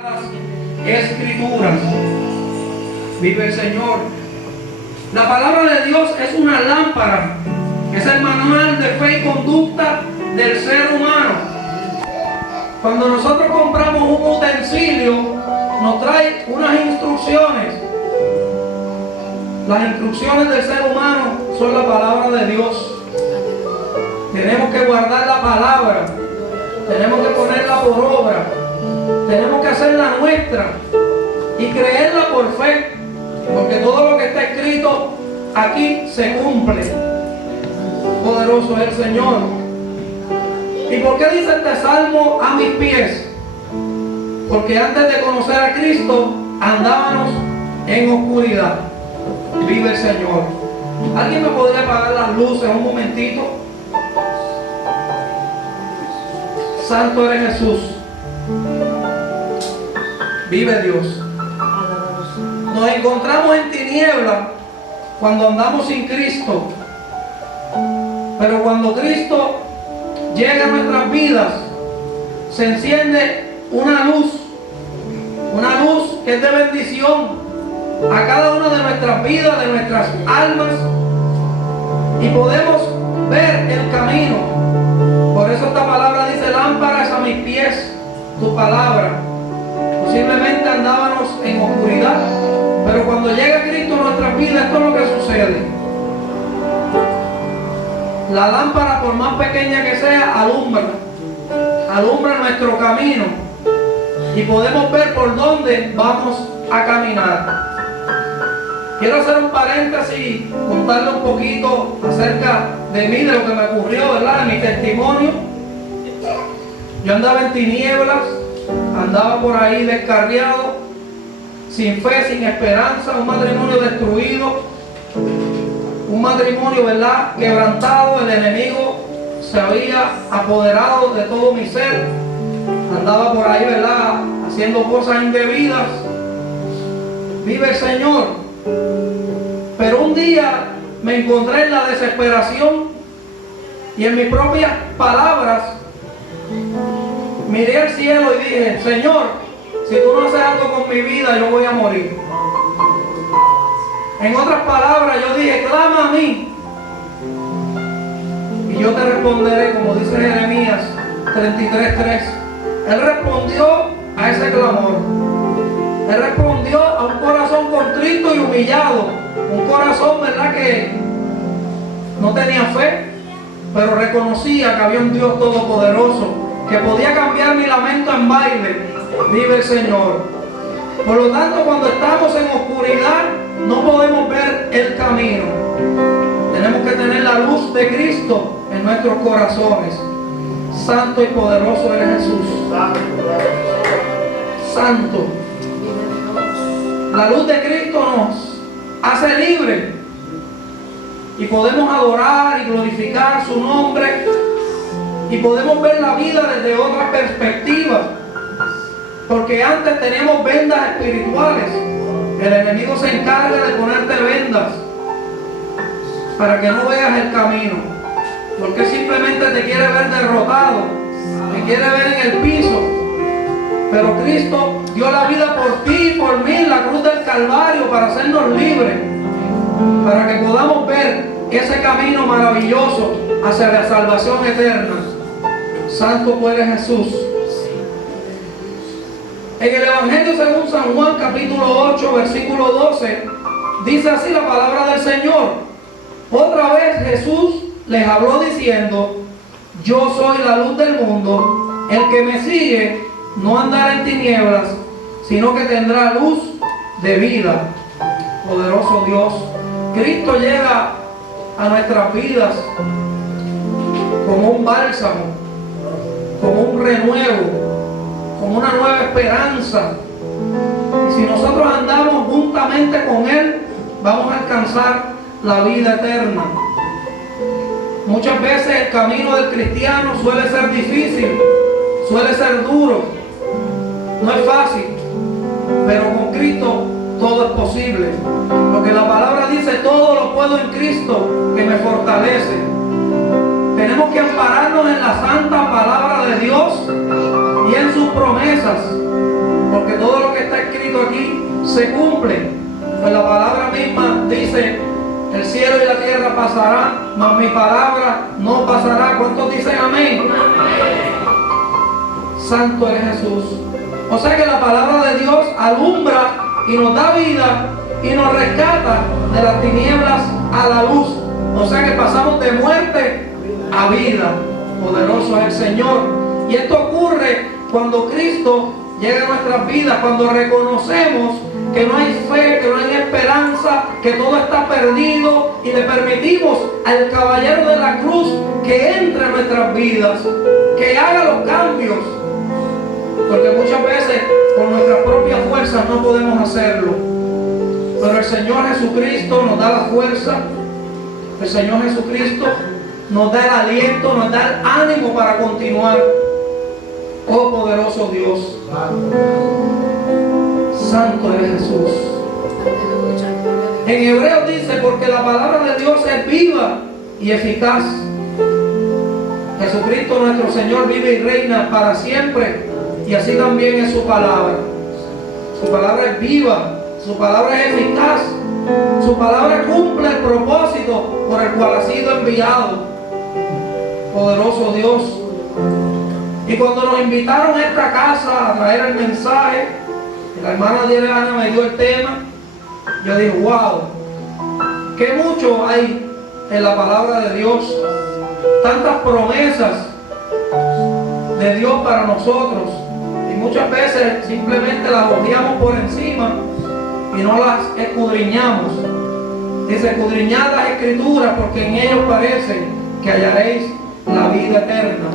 Escrituras. Vive el Señor. La palabra de Dios es una lámpara, es el manual de fe y conducta del ser humano. Cuando nosotros compramos un utensilio, nos trae unas instrucciones. Las instrucciones del ser humano son la palabra de Dios. Tenemos que guardar la palabra, tenemos que ponerla por obra, tenemos que hacerla nuestra y creerla por fe, porque todo lo que está escrito aquí se cumple. Poderoso es el Señor. ¿Y por qué dice este salmo a mis pies? Porque antes de conocer a Cristo andábamos en oscuridad. Vive el Señor. ¿Alguien me podría apagar las luces un momentito? Santo eres Jesús. Vive Dios. Nos encontramos en tinieblas cuando andamos sin Cristo. Pero cuando Cristo llega a nuestras vidas, se enciende una luz que es de bendición a cada una de nuestras vidas, de nuestras almas, y podemos ver el camino. Por eso esta palabra dice: lámparas a mis pies tu palabra. Posiblemente andábamos en oscuridad, pero cuando llega Cristo a nuestras vidas, esto es lo que sucede. La lámpara, por más pequeña que sea, alumbra nuestro camino y podemos ver por dónde vamos a caminar. Quiero hacer un paréntesis, contarle un poquito acerca de mí, de lo que me ocurrió, ¿verdad? De mi testimonio. Yo andaba en tinieblas, andaba por ahí descarriado, sin fe, sin esperanza, un matrimonio destruido, un matrimonio, ¿verdad?, quebrantado. El enemigo se había apoderado de todo mi ser. Andaba por ahí, ¿verdad?, haciendo cosas indebidas. Vive el Señor. Pero un día me encontré en la desesperación y en mis propias palabras miré al cielo y dije: Señor, si tú no haces algo con mi vida, yo voy a morir. En otras palabras, yo dije: clama a mí y yo te responderé, como dice Jeremías 33:3. Él respondió a ese clamor. Él respondió a un corazón contrito y humillado, un corazón, ¿verdad?, que no tenía fe, pero reconocía que había un Dios todopoderoso que podía cambiar mi lamento en baile. Vive el Señor. Por lo tanto, cuando estamos en oscuridad, no podemos ver el camino. Tenemos que tener la luz de Cristo en nuestros corazones. Santo y poderoso eres Jesús. Santo. La luz de Cristo nos hace libres y podemos adorar y glorificar su nombre y podemos ver la vida desde otra perspectiva, porque antes teníamos vendas espirituales. El enemigo se encarga de ponerte vendas para que no veas el camino, porque simplemente te quiere ver derrotado, te quiere ver en el piso. Pero Cristo dio la vida por ti y por mí en la cruz del Calvario para hacernos libres, para que podamos ver ese camino maravilloso hacia la salvación eterna. Santo eres Jesús. En el Evangelio según San Juan, capítulo 8, versículo 12, dice así la palabra del Señor: otra vez Jesús les habló diciendo: yo soy la luz del mundo, el que me sigue no andará en tinieblas, sino que tendrá luz de vida. Poderoso Dios. Cristo llega a nuestras vidas como un bálsamo, como un renuevo, como una nueva esperanza. Y si nosotros andamos juntamente con Él, vamos a alcanzar la vida eterna. Muchas veces el camino del cristiano suele ser difícil, suele ser duro, no es fácil, pero con Cristo todo es posible, porque la palabra dice: todo lo puedo en Cristo que me fortalece. Tenemos que ampararnos en la santa palabra de Dios y en sus promesas, porque escrito aquí se cumple. Pues la palabra misma dice: el cielo y la tierra pasarán, mas mi palabra no pasará. ¿Cuántos dicen amén? Santo es Jesús. O sea que la palabra de Dios alumbra y nos da vida y nos rescata de las tinieblas a la luz. O sea que pasamos de muerte a vida. Poderoso es el Señor. Y esto ocurre cuando Cristo llega a nuestras vidas, cuando reconocemos que no hay fe, que no hay esperanza, que todo está perdido, y le permitimos al caballero de la cruz que entre en nuestras vidas, que haga los cambios, porque muchas veces con nuestras propias fuerzas no podemos hacerlo, pero el Señor Jesucristo nos da la fuerza. El Señor Jesucristo nos da el aliento, nos da el ánimo para continuar. Oh poderoso Dios, santo es Jesús. En Hebreos dice: porque la palabra de Dios es viva y eficaz. Jesucristo nuestro Señor vive y reina para siempre, y así también es su palabra. Su palabra es viva, su palabra es eficaz, su palabra cumple el propósito por el cual ha sido enviado. Poderoso Dios. Y cuando nos invitaron a esta casa a traer el mensaje, la hermana Diana me dio el tema, yo dije: wow, qué mucho hay en la palabra de Dios, tantas promesas de Dios para nosotros, y muchas veces simplemente las ojeamos por encima y no las escudriñamos. Dice: escudriñad las escrituras, porque en ellos parece que hallaréis la vida eterna.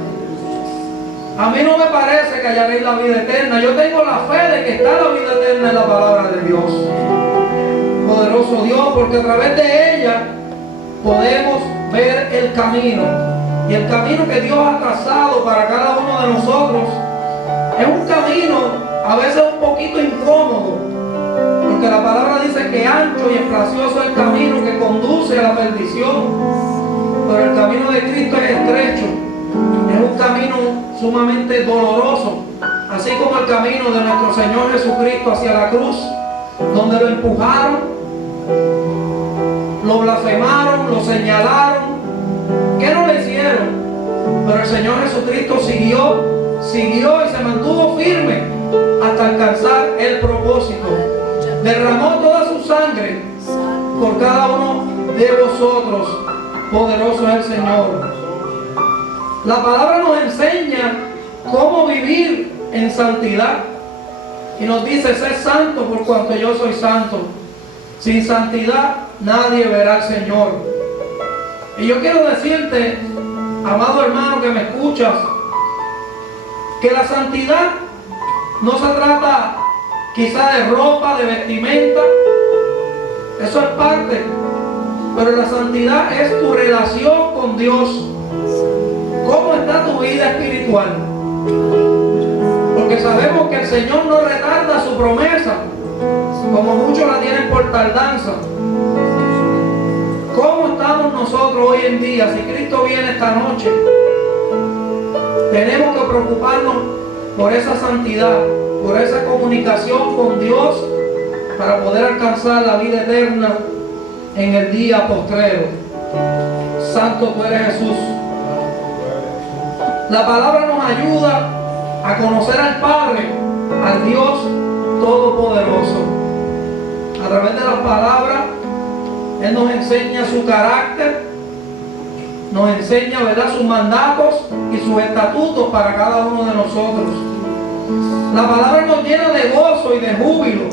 A mí no me parece que hallaréis la vida eterna. Yo tengo la fe de que está la vida eterna en la palabra de Dios. Poderoso Dios, porque a través de ella podemos ver el camino. Y el camino que Dios ha trazado para cada uno de nosotros es un camino a veces un poquito incómodo, porque la palabra dice que ancho y espacioso es el camino que conduce a la perdición, pero el camino de Cristo es estrecho. Es un camino sumamente doloroso, así como el camino de nuestro Señor Jesucristo hacia la cruz, donde lo empujaron, lo blasfemaron, lo señalaron. ¿Qué no le hicieron? Pero el Señor Jesucristo siguió y se mantuvo firme hasta alcanzar el propósito. Derramó toda su sangre por cada uno de vosotros. Poderoso es el Señor. La palabra nos enseña cómo vivir en santidad. Y nos dice: sé santo por cuanto yo soy santo. Sin santidad nadie verá al Señor. Y yo quiero decirte, amado hermano que me escuchas, que la santidad no se trata quizá de ropa, de vestimenta. Eso es parte. Pero la santidad es tu relación con Dios. ¿Cómo está tu vida espiritual? Porque sabemos que el Señor no retarda su promesa, como muchos la tienen por tardanza. ¿Cómo estamos nosotros hoy en día? Si Cristo viene esta noche, tenemos que preocuparnos por esa santidad, por esa comunicación con Dios, para poder alcanzar la vida eterna en el día postrero. Santo tú eres Jesús. La palabra nos ayuda a conocer al Padre, al Dios Todopoderoso. A través de las palabras, Él nos enseña su carácter, nos enseña, ¿verdad?, sus mandatos y sus estatutos para cada uno de nosotros. La palabra nos llena de gozo y de júbilo.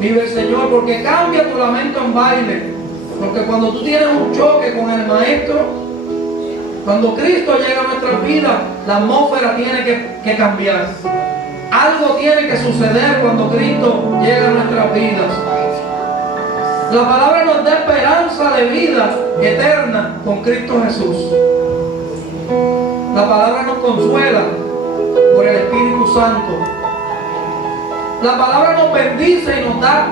Vive el Señor, porque cambia tu lamento en baile. Porque cuando tú tienes un choque con el Maestro, cuando Cristo llega a nuestras vidas, la atmósfera tiene que cambiar. Algo tiene que suceder cuando Cristo llega a nuestras vidas. La palabra nos da esperanza de vida eterna con Cristo Jesús. La palabra nos consuela por el Espíritu Santo. La palabra nos bendice y nos da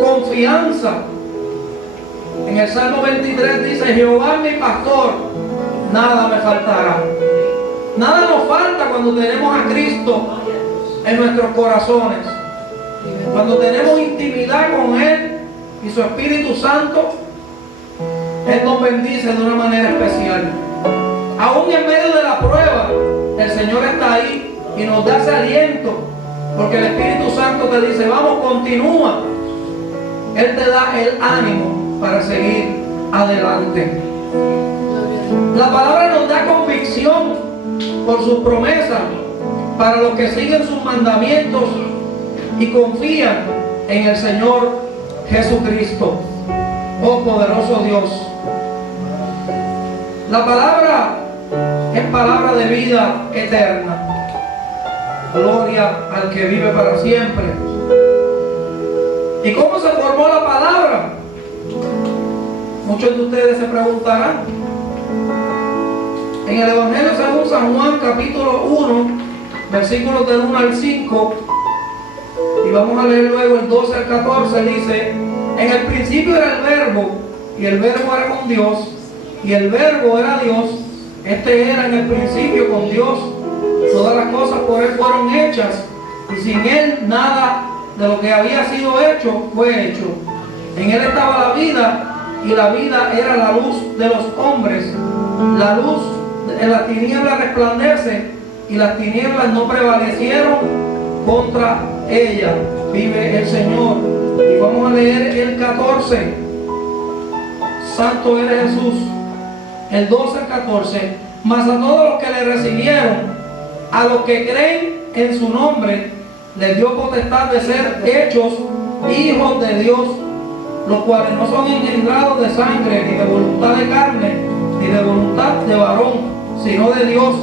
confianza. En el Salmo 23 dice: Jehová es mi pastor, nada me faltará. Nada nos falta cuando tenemos a Cristo en nuestros corazones. Cuando tenemos intimidad con Él y su Espíritu Santo, Él nos bendice de una manera especial. Aún en medio de la prueba, el Señor está ahí y nos da ese aliento, porque el Espíritu Santo te dice, vamos, continúa. Él te da el ánimo para seguir adelante. La palabra nos da convicción por sus promesas para los que siguen sus mandamientos y confían en el Señor Jesucristo. Oh poderoso Dios. La palabra es palabra de vida eterna. Gloria al que vive para siempre. ¿Y cómo se formó la palabra? Muchos de ustedes se preguntarán. En el Evangelio según San Juan, capítulo 1, versículos del 1 al 5, y vamos a leer luego el 12 al 14, dice: en el principio era el Verbo, y el Verbo era con Dios, y el Verbo era Dios. Este era en el principio con Dios. Todas las cosas por Él fueron hechas, y sin Él nada de lo que había sido hecho fue hecho. En Él estaba la vida, y la vida era la luz de los hombres. La luz en las tinieblas resplandece, y las tinieblas no prevalecieron contra ella. Vive el Señor. Y vamos a leer el 14. Santo eres Jesús. El 12 al 14. Mas a todos los que le recibieron, a los que creen en su nombre, les dio potestad de ser hechos hijos de Dios, los cuales no son engendrados de sangre, ni de voluntad de carne, ni de voluntad de varón, sino de Dios.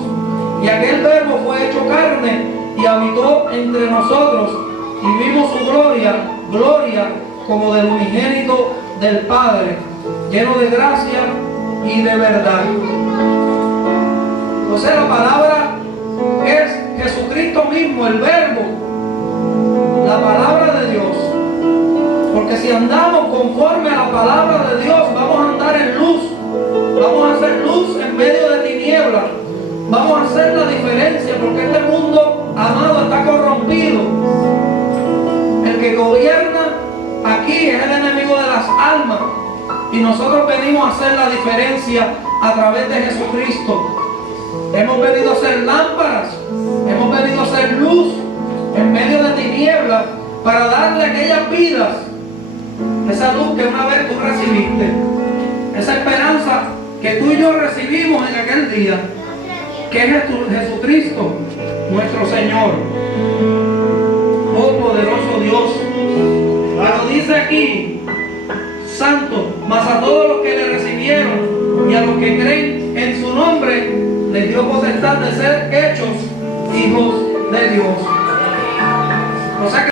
Y aquel Verbo fue hecho carne y habitó entre nosotros, y vimos su gloria, gloria como del unigénito del Padre, lleno de gracia y de verdad. O sea, la palabra es Jesucristo mismo, el Verbo, la palabra de Dios. Porque si andamos conforme a la palabra de Dios, vamos a andar en luz, vamos a hacer luz en medio de tinieblas, vamos a hacer la diferencia, porque este mundo, amado, está corrompido. El que gobierna aquí es el enemigo de las almas, y nosotros venimos a hacer la diferencia a través de Jesucristo. Hemos venido a ser lámparas, hemos venido a ser luz en medio de tinieblas, para darle aquellas vidas, esa luz que una vez tú recibiste, esa esperanza que tú y yo recibimos en aquel día, que es Jesucristo, nuestro Señor. Oh poderoso Dios. Pero dice aquí, santo, mas a todos los que le recibieron y a los que creen en su nombre, les dio potestad de ser hechos hijos de Dios. O sea que